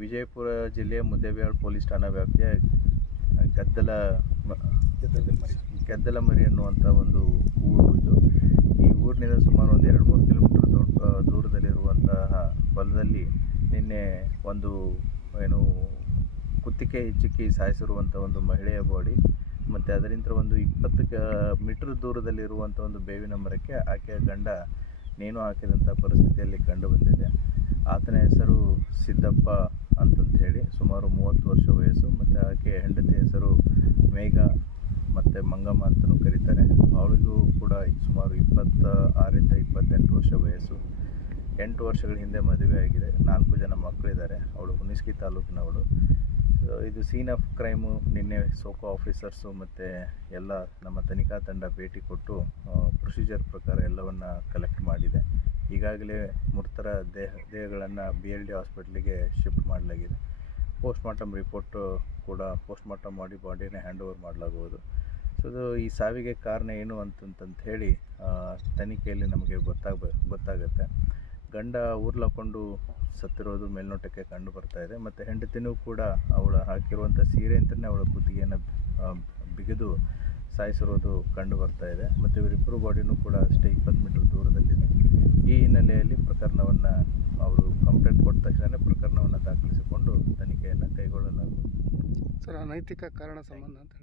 ವಿಜಯಪುರ ಜಿಲ್ಲೆಯ ಮುದ್ದೇಬಿಹಾಳ್ ಪೊಲೀಸ್ ಠಾಣಾ ವ್ಯಾಪ್ತಿಯ ಗದ್ದಲ ಗದ್ದಲ ಮರಿ ಅನ್ನುವಂಥ ಒಂದು ಊರು ಇದು. ಈ ಊರಿನಿಂದ ಸುಮಾರು ಒಂದು ಎರಡು ಮೂರು ಕಿಲೋಮೀಟರ್ ದೂರದಲ್ಲಿರುವಂತಹ ಹೊಲದಲ್ಲಿ ನಿನ್ನೆ ಒಂದು ಏನು ಕುತ್ತಿಗೆ ಚಿಕ್ಕಿ ಸಾಯಿಸಿರುವಂಥ ಒಂದು ಮಹಿಳೆಯ ಬಾಡಿ, ಮತ್ತು ಅದರಿಂದ ಒಂದು ಇಪ್ಪತ್ತು ಕ ಮೀಟ್ರ್ ದೂರದಲ್ಲಿರುವಂಥ ಒಂದು ಬೇವಿನ ಮರಕ್ಕೆ ಆಕೆಯ ಗಂಡ ನೇಣು ಹಾಕಿದಂಥ ಪರಿಸ್ಥಿತಿಯಲ್ಲಿ ಕಂಡು ಬಂದಿದೆ. ಆತನ ಸಿದ್ದಪ್ಪ ಅಂತಂತ ಹೇಳಿ ಸುಮಾರು ಮೂವತ್ತು ವರ್ಷ ವಯಸ್ಸು, ಮತ್ತು ಆಕೆ ಹೆಂಡತಿ ಹೆಸರು ಮೇಘ ಮತ್ತು ಮಂಗಮ್ಮ ಅಂತಲೂ ಕರೀತಾರೆ. ಅವಳಿಗೂ ಕೂಡ ಸುಮಾರು ಇಪ್ಪತ್ತ ಆರಿಂದ ಇಪ್ಪತ್ತೆಂಟು ವರ್ಷ ವಯಸ್ಸು. ಎಂಟು ವರ್ಷಗಳ ಹಿಂದೆ ಮದುವೆ ಆಗಿದೆ. ನಾಲ್ಕು ಜನ ಮಕ್ಕಳಿದ್ದಾರೆ. ಅವಳು ಹುನಿಸ್ಗಿ ತಾಲೂಕಿನವಳು. ಇದು ಸೀನ್ ಆಫ್ ಕ್ರೈಮು ನಿನ್ನೆ ಸೋಕೋ ಆಫೀಸರ್ಸು ಮತ್ತು ಎಲ್ಲ ನಮ್ಮ ತನಿಖಾ ತಂಡ ಭೇಟಿ ಕೊಟ್ಟು ಪ್ರೊಸೀಜರ್ ಪ್ರಕಾರ ಎಲ್ಲವನ್ನು ಕಲೆಕ್ಟ್ ಮಾಡಿದೆ. ಈಗಾಗಲೇ ಮೃತರ ದೇಹ, ದೇಹಗಳನ್ನು ಬಿ ಎಲ್ ಡಿ ಹಾಸ್ಪಿಟ್ಲಿಗೆ ಶಿಫ್ಟ್ ಮಾಡಲಾಗಿದೆ. ಪೋಸ್ಟ್ ಮಾರ್ಟಮ್ ರಿಪೋರ್ಟು ಕೂಡ ಪೋಸ್ಟ್ ಮಾರ್ಟಮ್ ಮಾಡಿ ಬಾಡಿನ ಹ್ಯಾಂಡ್ ಓವರ್ ಮಾಡಲಾಗುವುದು ಸೊ ಇದು ಈ ಸಾವಿಗೆ ಕಾರಣ ಏನು ಅಂತಂತಂತ ಹೇಳಿ ತನಿಖೆಯಲ್ಲಿ ನಮಗೆ ಗೊತ್ತಾಗ ಗೊತ್ತಾಗುತ್ತೆ. ಗಂಡ ಊರ್ಲಾಕೊಂಡು ಸತ್ತಿರೋದು ಮೇಲ್ನೋಟಕ್ಕೆ ಕಂಡು ಬರ್ತಾ ಇದೆ. ಮತ್ತು ಹೆಂಡತಿನೂ ಕೂಡ ಅವಳ ಹಾಕಿರುವಂಥ ಸೀರೆ ಅಂತಲೇ ಅವಳ ಕುತ್ತಿಗೆಯನ್ನು ಬಿಗಿದು ಸಾಯಿಸಿರೋದು ಕಂಡು ಬರ್ತಾ ಇದೆ. ಮತ್ತು ಇವರಿಬ್ಬರು ಬಾಡಿನೂ ಕೂಡ ಅಷ್ಟೇ ಇಪ್ಪತ್ತು ಮೀಟರ್ ದೂರದಲ್ಲಿದೆ. ಹಿನ್ನೆಲೆಯಲ್ಲಿ ಪ್ರಕರಣವನ್ನು ಅವರು ಕಂಪ್ಲೇಂಟ್ ಕೊಟ್ಟ ತಕ್ಷಣ ಪ್ರಕರಣವನ್ನು ದಾಖಲಿಸಿಕೊಂಡು ತನಿಖೆಯನ್ನು ಕೈಗೊಳ್ಳಲಾಗುವುದು. ಸರ್, ಅನೈತಿಕ ಕಾರಣ ಸಂಬಂಧ ಅಂತ